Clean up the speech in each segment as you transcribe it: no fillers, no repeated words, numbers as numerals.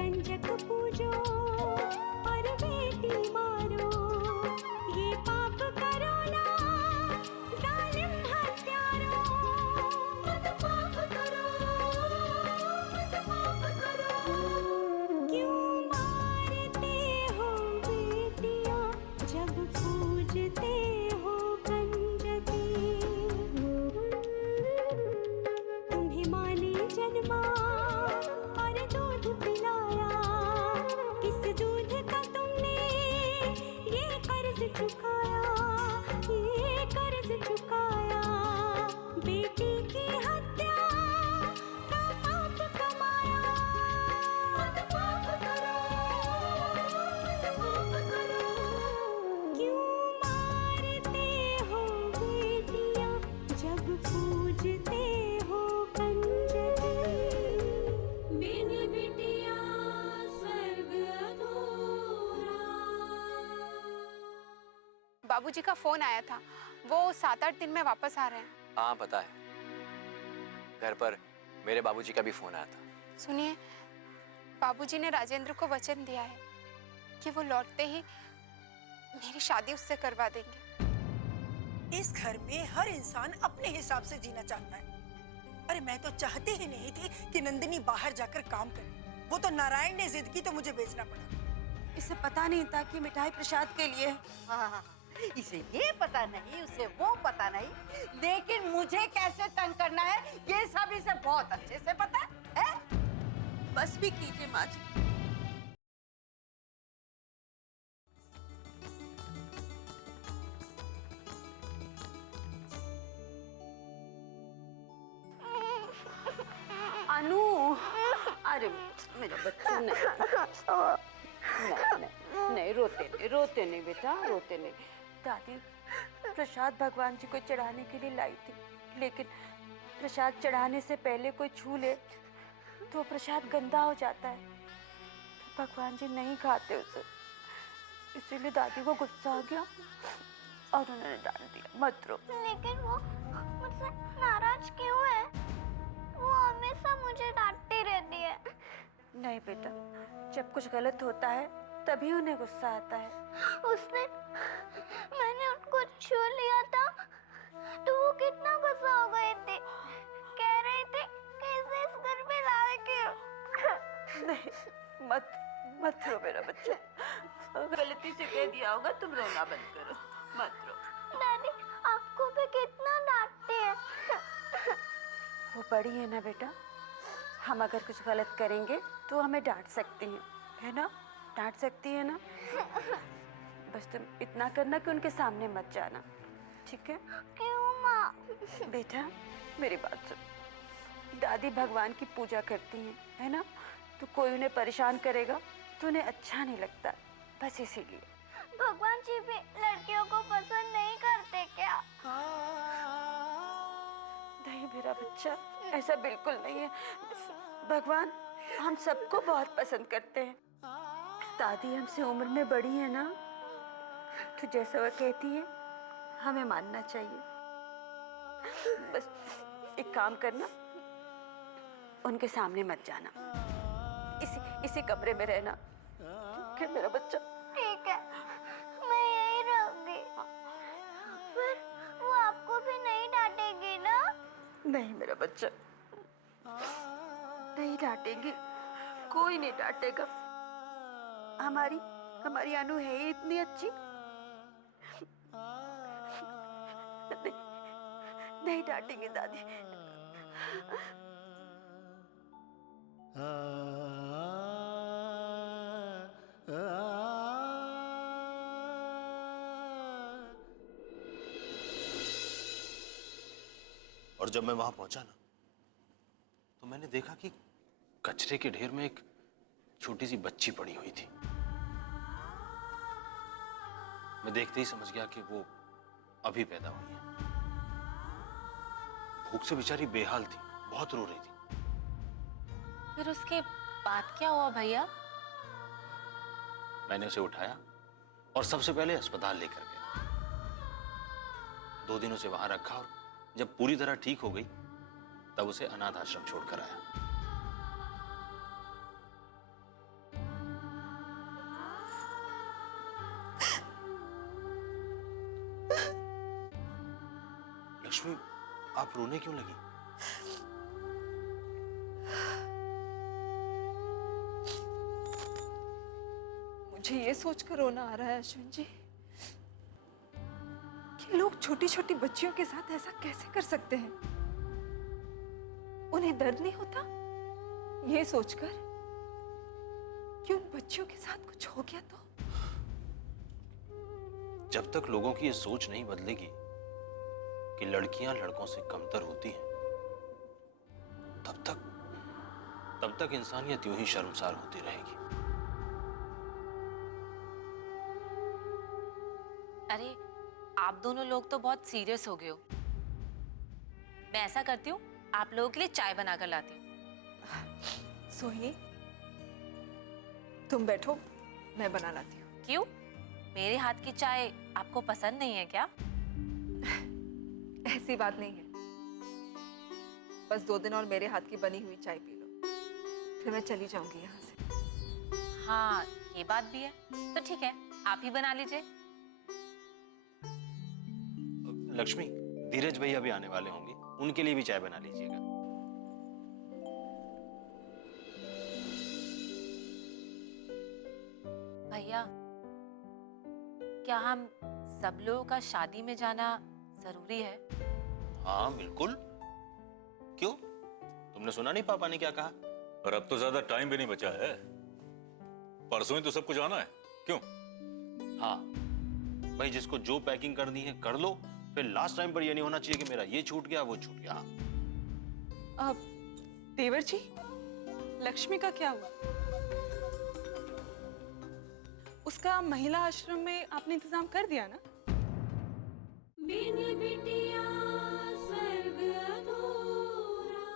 कंजक पूजो और बेटी मारो, ये पाप करो ना जालिम हत्यारो। मत पाप करो, मत पाप करो। क्यों मारते हो बेटियां जब पूजते हो कंजकी। तुम्हें माँ ने जन्मा और दूध पिलाया, इस दूध का तुमने ये कर्ज चुकाया, ये कर्ज चुकाया। बेटी की हत्या का पाप कमाया। मत पाप करो, मत पाप करो। क्यों मारते हो बेटियां जब पूजते हो कंजकी। बिन बिटिया स्वर्ग अधूरा। बाबूजी का फोन आया था, वो 7-8 दिन में वापस आ रहे हैं। हाँ पता है, घर पर मेरे बाबूजी का भी फोन आया था। सुनिए, बाबूजी ने राजेंद्र को वचन दिया है कि वो लौटते ही मेरी शादी उससे करवा देंगे। इस घर में हर इंसान अपने हिसाब से जीना चाहता है। अरे मैं तो चाहती ही नहीं थी कि नंदिनी बाहर जाकर काम करे। वो तो नारायण ने जिद की तो मुझे भेजना पड़ा। इसे पता नहीं था कि मिठाई प्रसाद के लिए। हाँ, इसे ये पता नहीं, उसे वो पता नहीं, लेकिन मुझे कैसे तंग करना है ये सब इसे बहुत अच्छे से पता है? बस भी कीजिए माँ जी। अनु, अरे मेरा बच्चा नहीं, नहीं रोते नहीं बेटा, रोते नहीं। दादी, प्रसाद भगवान जी को चढ़ाने के लिए लाई थी, लेकिन प्रसाद चढ़ाने से पहले कोई छू ले तो प्रसाद गंदा हो जाता है। भगवान जी नहीं खाते उसे, इसीलिए दादी को गुस्सा आ गया और उन्होंने डाल दिया। मत रो। लेकिन वो मुझसे नाराज क्यों है? वो हमेशा मुझे डांटती रहती है। नहीं बेटा, जब कुछ गलत होता है तभी उन्हें गुस्सा आता है। उस दिन मैंने उनको छू लिया था तो वो कितना गुस्सा हो गए थे। कह रहे थे कि इसे इस घर में लाए क्यों? नहीं, मत रो मेरा बच्चा। गलती से कह दिया होगा, तुम रोना बंद करो, मत रो। दादी आपको भी कितना डांटते हैं। वो बड़ी है ना बेटा, हम अगर कुछ गलत करेंगे तो हमें डांट सकती हैं, है ना? डांट सकती है ना? बस तुम इतना करना कि उनके सामने मत जाना, ठीक है? क्यों माँ? बेटा मेरी बात सुन, दादी भगवान की पूजा करती हैं, है ना? तो कोई उन्हें परेशान करेगा तो उन्हें अच्छा नहीं लगता, बस इसीलिए। भगवान जी भी लड़कियों को पसंद नहीं करते क्या? नहीं मेरा बच्चा, ऐसा बिल्कुल नहीं है। भगवान हम सबको बहुत पसंद करते हैं। दादी हमसे उम्र में बड़ी है ना, तो जैसा वह कहती है हमें मानना चाहिए। बस एक काम करना, उनके सामने मत जाना, इसी कमरे में रहना, ठीक है मेरा बच्चा? ठीक है, मैं यहीं रहूंगी। फिर वो आपको भी नहीं डांटेगी ना? नहीं मेरा बच्चा, नहीं डांटेगी, कोई नहीं डांटेगा। हमारी अनु है ही इतनी अच्छी। नहीं डांटेंगे दादी। और जब मैं वहां पहुंचा ना, तो मैंने देखा कि कचरे के ढेर में एक छोटी सी बच्ची पड़ी हुई थी। मैं देखते ही समझ गया कि वो अभी पैदा हुई है। भूख से बेचारी बेहाल थी, बहुत रो रही थी। फिर उसके बाद क्या हुआ भैया? मैंने उसे उठाया और सबसे पहले अस्पताल लेकर गया। 2 दिन उसे वहां रखा और जब पूरी तरह ठीक हो गई तब उसे अनाथ आश्रम छोड़कर आया। लक्ष्मी, आप रोने क्यों लगी? मुझे ये सोचकर रोना आ रहा है अश्विन जी कि लोग छोटी छोटी बच्चियों के साथ ऐसा कैसे कर सकते हैं। उन्हें दर्द नहीं होता ये सोचकर कि उन बच्चियों के साथ कुछ हो गया तो? जब तक लोगों की ये सोच नहीं बदलेगी कि लड़कियां लड़कों से कमतर होती हैं, तब तक इंसानियत यूं ही शर्मसार होती रहेगी। अरे आप दोनों लोग तो बहुत सीरियस हो गए हो। मैं ऐसा करती हूँ, आप लोगों के लिए चाय बनाकर लाती हूँ। सोहिनी तुम बैठो, मैं बना लाती हूँ। क्यों? मेरे हाथ की चाय आपको पसंद नहीं है क्या? ऐसी बात नहीं है, बस 2 दिन और मेरे हाथ की बनी हुई चाय पी लो, फिर मैं चली जाऊंगी यहाँ से। हाँ ये बात भी है, तो ठीक है आप ही बना लीजिए। लक्ष्मी, धीरज भैया भी आने वाले होंगे, उनके लिए भी चाय बना लीजिएगा। भैया, क्या हम सब लोगों का शादी में जाना जरूरी है? हाँ बिल्कुल। क्यों, तुमने सुना नहीं पापा ने क्या कहा? पर अब तो ज्यादा टाइम भी नहीं बचा है, परसों ही तो सब कुछ आना है। क्यों? हाँ भाई, जिसको जो पैकिंग करनी है कर लो, फिर लास्ट टाइम पर ये नहीं होना चाहिए कि मेरा ये छूट गया वो छूट गया। अब देवर जी, लक्ष्मी का क्या हुआ? उसका महिला आश्रम में आपने इंतजाम कर दिया ना? बिन बिटिया स्वर्ग अधूरा।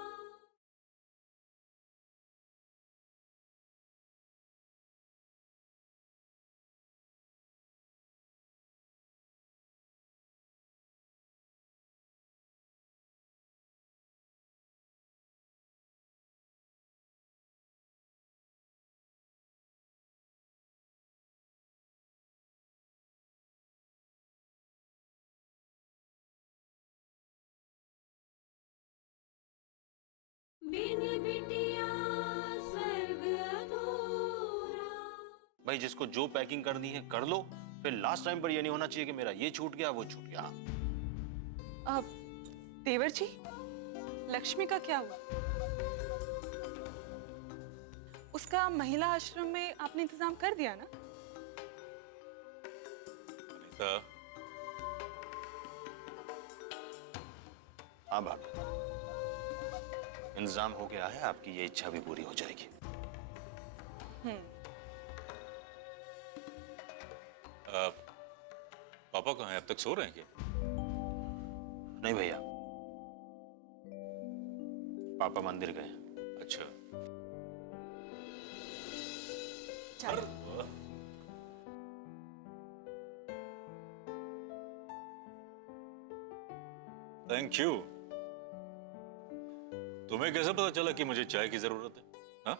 बिन बिटिया स्वर्ग अधूरा। भाई जिसको जो पैकिंग करनी है कर लो, फिर लास्ट टाइम पर ये नहीं होना चाहिए कि मेरा ये छूट गया वो छूट गया। अब देवर जी, लक्ष्मी का क्या हुआ? उसका महिला आश्रम में आपने इंतजाम कर दिया ना? अनीता, हाँ भाभी, इंतजाम हो गया है, आपकी ये इच्छा भी पूरी हो जाएगी। पापा कहाँ हैं? अब तक सो रहे हैं क्या? नहीं भैया, पापा मंदिर गए हैं। अच्छा। चाय। Thank you. तुम्हें कैसे पता चला कि मुझे चाय की जरूरत है? हाँ?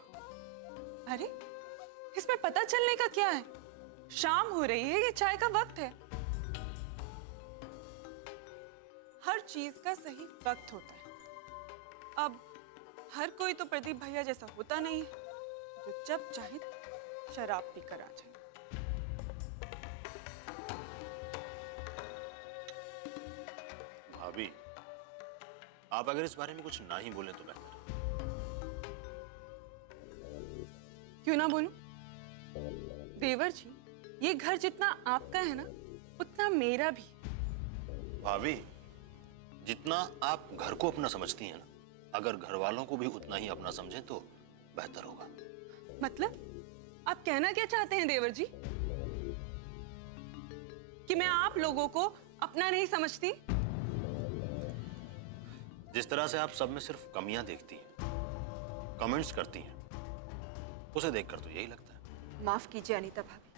अरे इसमें पता चलने का क्या है? शाम हो रही है, ये चाय का वक्त है। हर चीज का सही वक्त होता है। अब हर कोई तो प्रदीप भैया जैसा होता नहीं है, जो जब चाहे शराब पीकर आ जाए। भाभी, आप अगर इस बारे में कुछ ना ही बोले तो बेहतर। क्यों ना बोलूं? देवर जी, ये घर जितना आपका है ना, उतना मेरा भी। भाभी, जितना आप घर को अपना समझती हैं ना, अगर घर वालों को भी उतना ही अपना समझें तो बेहतर होगा। मतलब आप कहना क्या चाहते हैं देवर जी? कि मैं आप लोगों को अपना नहीं समझती? जिस तरह से आप सब में सिर्फ कमियां देखती हैं, कमेंट्स करती हैं, उसे देखकर तो यही लगता है। माफ कीजिए अनीता भाभी,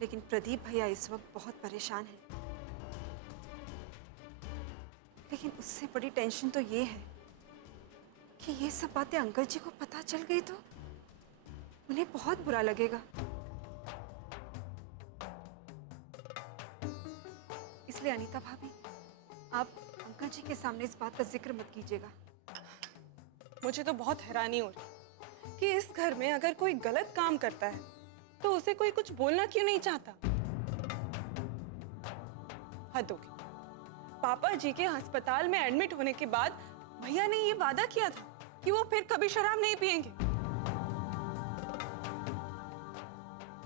लेकिन प्रदीप भैया इस वक्त बहुत परेशान हैं। लेकिन उससे बड़ी टेंशन तो ये है कि ये सब बातें अंकल जी को पता चल गई तो उन्हें बहुत बुरा लगेगा। इसलिए अनीता भाभी, आप अंकल जी के सामने इस बात का जिक्र मत कीजिएगा। मुझे तो बहुत हैरानी हो रही कि इस घर में अगर कोई गलत काम करता है तो उसे कोई कुछ बोलना क्यों नहीं चाहता। हद होगी। पापा जी के अस्पताल में एडमिट होने के बाद भैया ने ये वादा किया था कि वो फिर कभी शराब नहीं पिएंगे,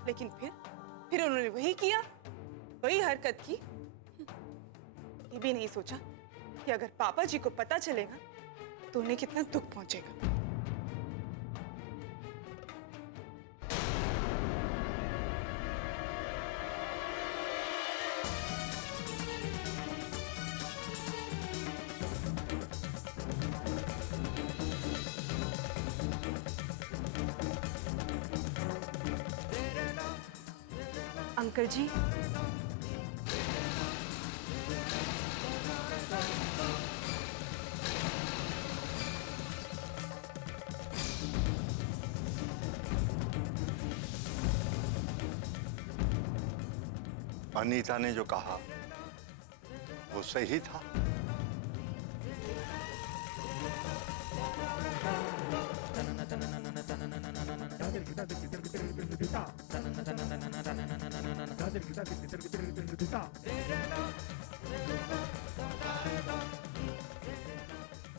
लेकिन फिर उन्होंने वही किया, वही हरकत की। ये भी नहीं सोचा कि अगर पापा जी को पता चलेगा तो उन्हें कितना दुख पहुंचेगा। अंकल जी, अनीता ने जो कहा वो सही था।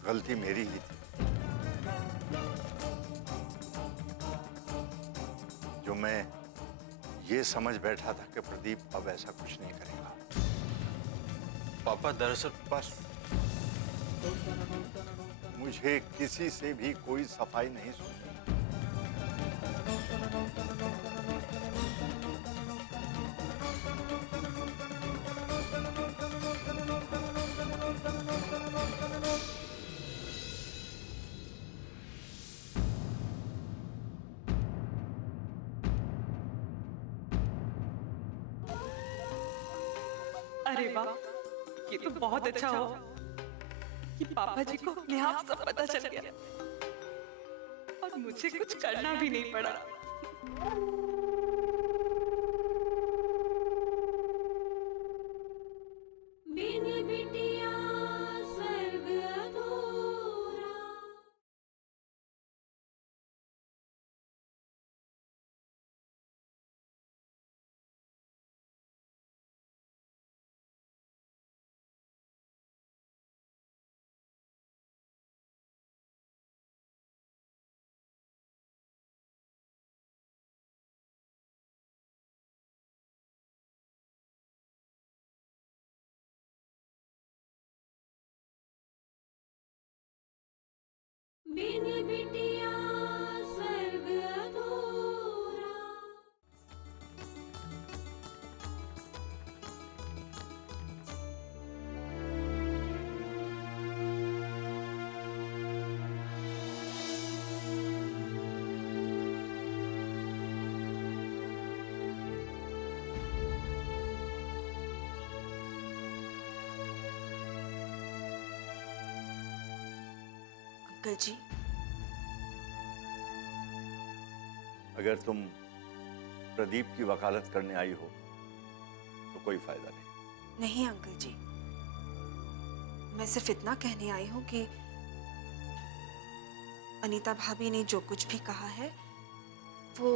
गलती मेरी ही थी, जो मैं ये समझ बैठा था कि प्रदीप अब ऐसा कुछ नहीं करेगा। पापा दरअसल बस मुझे किसी से भी कोई सफाई नहीं सुननी। अरे वाह, ये तो बहुत अच्छा हो कि पापा जी को अपने आप सब पता चल गया और मुझे कुछ करना भी नहीं पड़ा। बिन बिटिया स्वर्ग अधूरा। बिन बिटिया स्वर्ग अधूरा। अंकल जी, अगर तुम प्रदीप की वकालत करने आई हो तो कोई फायदा नहीं। नहीं अंकल जी, मैं सिर्फ इतना कहने आई हूँ कि अनीता भाभी ने जो कुछ भी कहा है वो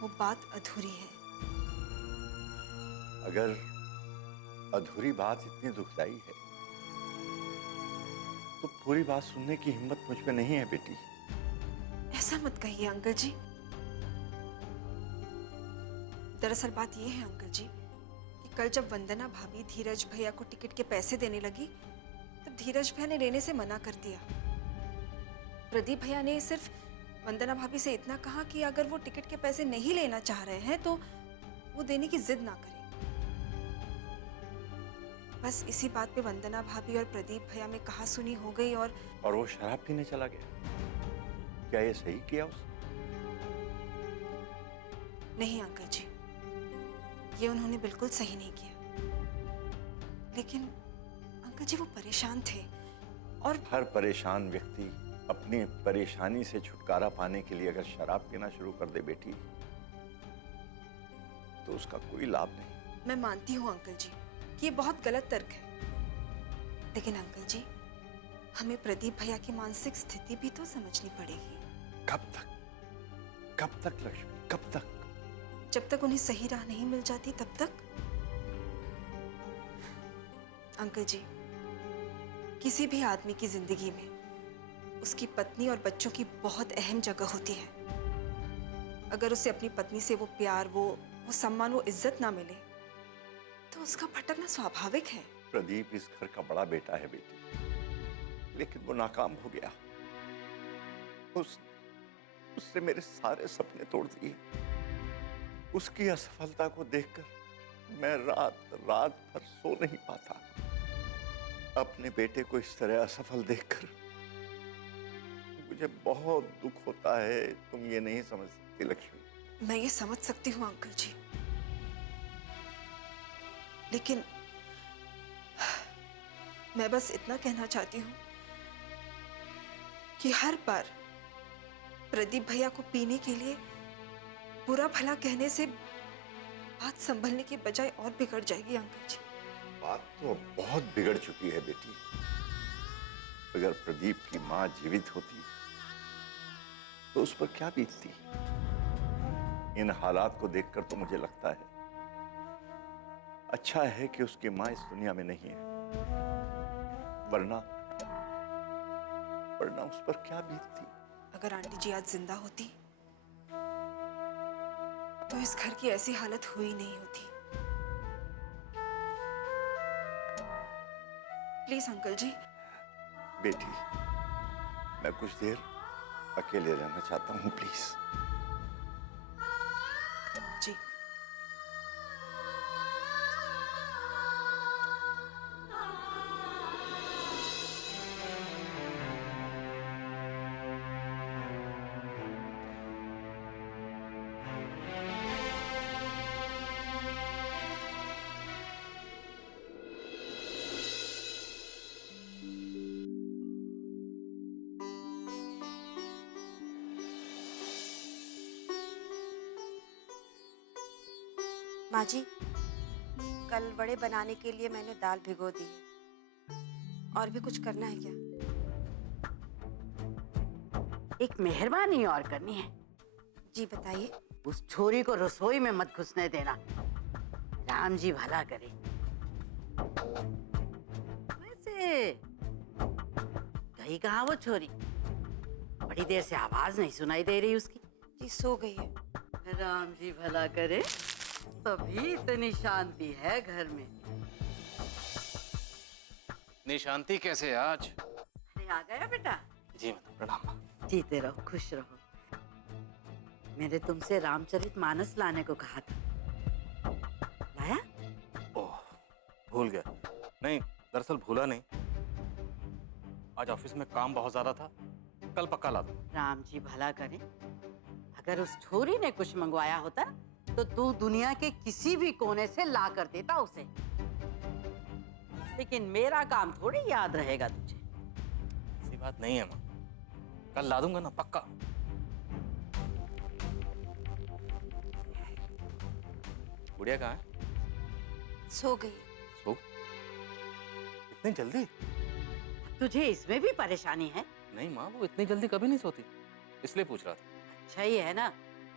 वो बात अधूरी है। अगर अधूरी बात इतनी दुखदाई है तो पूरी बात सुनने की हिम्मत मुझ में नहीं है बेटी। ऐसा मत कहिए अंकल जी। दरअसल बात यह है अंकल जी कि कल जब वंदना भाभी धीरज भैया को टिकट के पैसे देने लगी तब धीरज भैया ने लेने से मना कर दिया। प्रदीप भैया ने सिर्फ वंदना भाभी से इतना कहा कि अगर वो टिकट के पैसे नहीं लेना चाह रहे हैं तो वो देने की जिद ना करें। बस इसी बात पे वंदना भाभी और प्रदीप भैया में कहा सुनी हो गई और वो शराब पीने चला गया। क्या ये सही किया उसने? नहीं अंकल जी, ये उन्होंने बिल्कुल सही नहीं किया। लेकिन अंकल जी वो परेशान थे और हर परेशान व्यक्ति अपनी परेशानी से छुटकारा पाने के लिए अगर शराब पीना शुरू कर दे बेटी तो उसका कोई लाभ नहीं। मैं मानती हूँ अंकल जी कि ये बहुत गलत तर्क है, लेकिन अंकल जी, हमें प्रदीप भैया की मानसिक स्थिति भी तो समझनी पड़ेगी। कब तक? कब तक लक्ष्मी, कब तक? जब तक उन्हें सही राह नहीं मिल जाती तब तक। अंकल जी, किसी भी आदमी की जिंदगी में उसकी पत्नी और बच्चों की बहुत अहम जगह होती है। अगर उसे अपनी पत्नी से वो प्यार, वो सम्मान, वो इज्जत ना मिले तो उसका भटकना स्वाभाविक है। प्रदीप इस घर का बड़ा बेटा है बेटी, लेकिन वो नाकाम हो गया। उसने मेरे सारे सपने तोड़ दिए। उसकी असफलता को देखकर मैं रात रात भर सो नहीं पाता। अपने बेटे को इस तरह असफल देखकर मुझे बहुत दुख होता है। तुम ये नहीं समझ सकती लक्ष्मी। मैं ये समझ सकती हूँ अंकल जी, लेकिन मैं बस इतना कहना चाहती हूँ कि हर बार प्रदीप भैया को पीने के लिए बुरा भला कहने से बात संभलने की बजाय और बिगड़ जाएगी अंकल जी। बात तो बहुत बिगड़ चुकी है बेटी। अगर प्रदीप की मां जीवित होती तो उस पर क्या बीतती। इन हालात को देखकर तो मुझे लगता है अच्छा है कि उसकी मां इस दुनिया में नहीं है, वरना उस पर क्या बीतती। अगर आंटी जी आज जिंदा होती तो इस घर की ऐसी हालत हुई नहीं होती। प्लीज अंकल जी। बेटी, मैं कुछ देर अकेले रहना चाहता हूँ, प्लीज। जी। माँ जी, कल वड़े बनाने के लिए मैंने दाल भिगो दी है। और भी कुछ करना है क्या? एक मेहरबानी और करनी है। जी बताइए। उस छोरी को रसोई में मत घुसने देना। राम जी भला करे। वैसे गई कहाँ वो छोरी? बड़ी देर से आवाज नहीं सुनाई दे रही उसकी। जी सो गई है। राम जी भला करे, तभी इतनी शांति है घर में। इतनी शांति कैसे आज? अरे आ गया बेटा। जी मैडम, प्रणाम। जीते रहो, खुश रहो। मैंने तुमसे रामचरितमानस लाने को कहा था, लाया? ओह, भूल गया। नहीं, दरअसल भूला नहीं। आज ऑफिस में काम बहुत ज्यादा था, कल पक्का ला दूंगा। राम जी भला करे, अगर उस छोरी ने कुछ मंगवाया होता तो तू दुनिया के किसी भी कोने से ला कर देता उसे। लेकिन मेरा काम थोड़ी याद रहेगा तुझे। ऐसी बात नहीं है माँ, कल ला दूंगा ना, पक्का। गुड़िया कहाँ है? सो गई। सो? इतनी जल्दी? तुझे इसमें भी परेशानी है? नहीं माँ, वो इतनी जल्दी कभी नहीं सोती, इसलिए पूछ रहा था। अच्छा ही है ना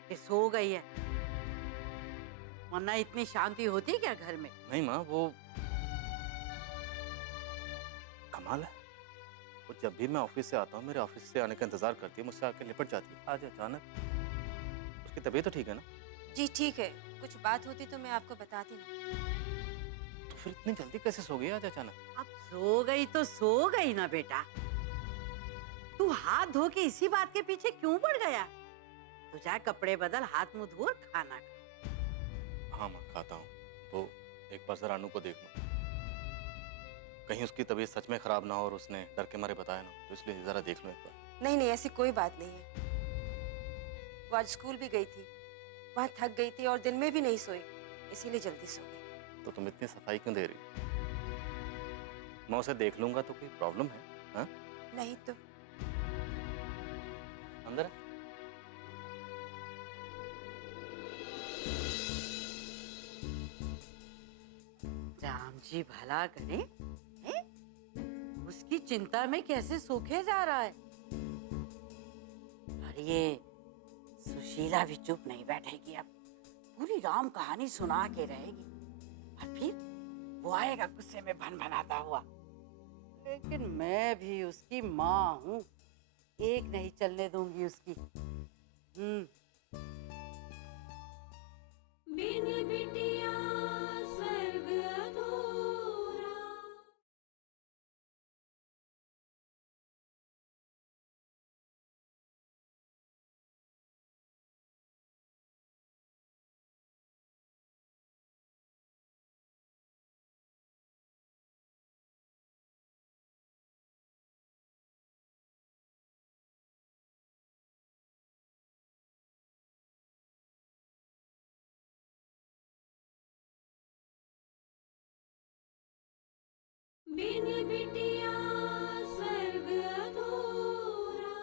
कि सो गई है, वरना इतनी शांति होती क्या घर में? नहीं माँ, वो कमाल है। वो जब भी मैं ऑफिस से आता हूँ, मेरे ऑफिस से आने का इंतजार करती है, मुझसे आके लिपट जाती है। आज अचानक उसकी तबीयत तो ठीक है ना? जी ठीक है, कुछ बात होती तो मैं आपको बताती ना। तो फिर इतनी जल्दी कैसे सो गई आज अचानक? अब सो गई तो सो गई ना बेटा। तू हाथ धो के इसी बात के पीछे क्यों पड़ गया? तू जा कपड़े बदल, हाथ मुंह धो और खाना खा। हाँ माँ, खाता हूँ। तो एक बार जरा अनु को देख लो, कहीं उसकी तबीयत सच में खराब ना हो और उसने डर के मारे बताया ना, तो इसलिए जरा देख लो एक बार। नहीं नहीं, ऐसी कोई बात नहीं है। वो आज स्कूल भी गई थी, वहाँ थक गई थी और दिन में भी नहीं सोई, इसीलिए जल्दी सो गई। तो तुम इतनी सफाई क्यों दे रही? मैं उसे देख लूंगा तो कोई प्रॉब्लम है? हाँ? नहीं तो। अंदर है? राम जी भला करे, हैं? चिंता में कैसे सूखे जा रहा है। और ये सुशीला भी चुप नहीं बैठेगी, अब पूरी राम कहानी सुना के रहेगी। और फिर वो आएगा गुस्से में भनभनाता हुआ। लेकिन मैं भी उसकी माँ हूँ, एक नहीं चलने दूंगी उसकी। बिन बिटिया स्वर्ग अधूरा। बिन बिटिया स्वर्ग अधूरा।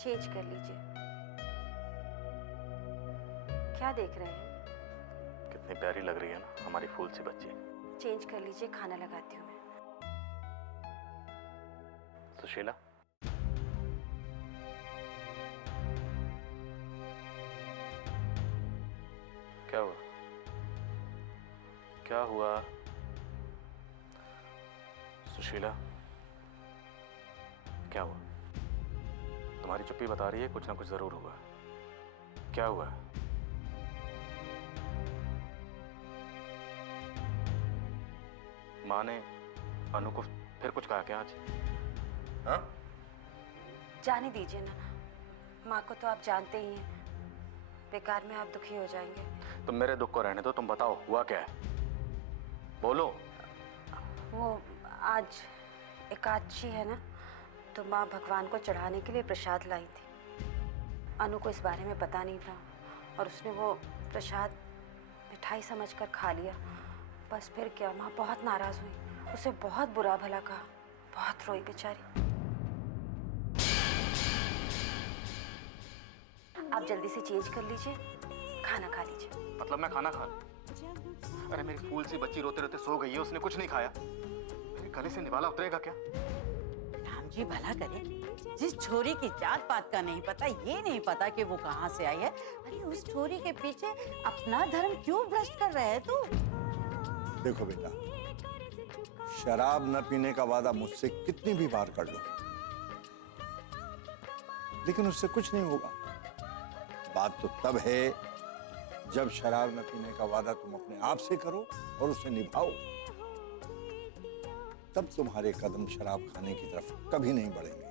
चेंज कर लीजिए। क्या देख रहे हैं? कितनी प्यारी लग रही है ना हमारी फूल सी बच्ची। चेंज कर लीजिए, खाना लगाती हूँ मैं। सुशीला, क्या हुआ? क्या हुआ सुशीला? क्या हुआ? तुम्हारी चुप्पी बता रही है कुछ ना कुछ जरूर हुआ। क्या हुआ? माँ ने अनु को फिर कुछ कहा क्या आज? हाँ? जाने दीजिए ना, माँ को तो आप जानते ही हैं, बेकार में आप दुखी हो जाएंगे। तुम मेरे दुख को रहने दो, तुम बताओ हुआ क्या है? बोलो। वो आज एकादशी है ना, तो माँ भगवान को चढ़ाने के लिए प्रसाद लाई थी। अनु को इस बारे में पता नहीं था और उसने वो प्रसाद मिठाई समझकर खा लिया। बस फिर क्या, माँ बहुत नाराज हुई, उसे बहुत बुरा भला कहा, बहुत रोई बेचारी। आप जल्दी से चेंज कर लीजिए, खाना खा लीजिए। मतलब मैं खाना खा लूं? अरे मेरी फूल सी बच्ची रोते रोते सो गई है, उसने कुछ नहीं खाया। मेरे गले से निवाला उतरेगा क्या? राम जी भला करे, जिस छोरी की जात पात का नहीं पता, ये नहीं पता कि वो कहाँ से आई है, अरे उस छोरी के पीछे अपना धर्म क्यों भ्रष्ट कर रहे है तू? देखो बेटा, शराब न पीने का वादा मुझसे कितनी भी बार कर लो, लेकिन उससे कुछ नहीं होगा। बात तो तब है जब शराब न पीने का वादा तुम अपने आप से करो और उसे निभाओ, तब तुम्हारे कदम शराब खाने की तरफ कभी नहीं बढ़ेंगे।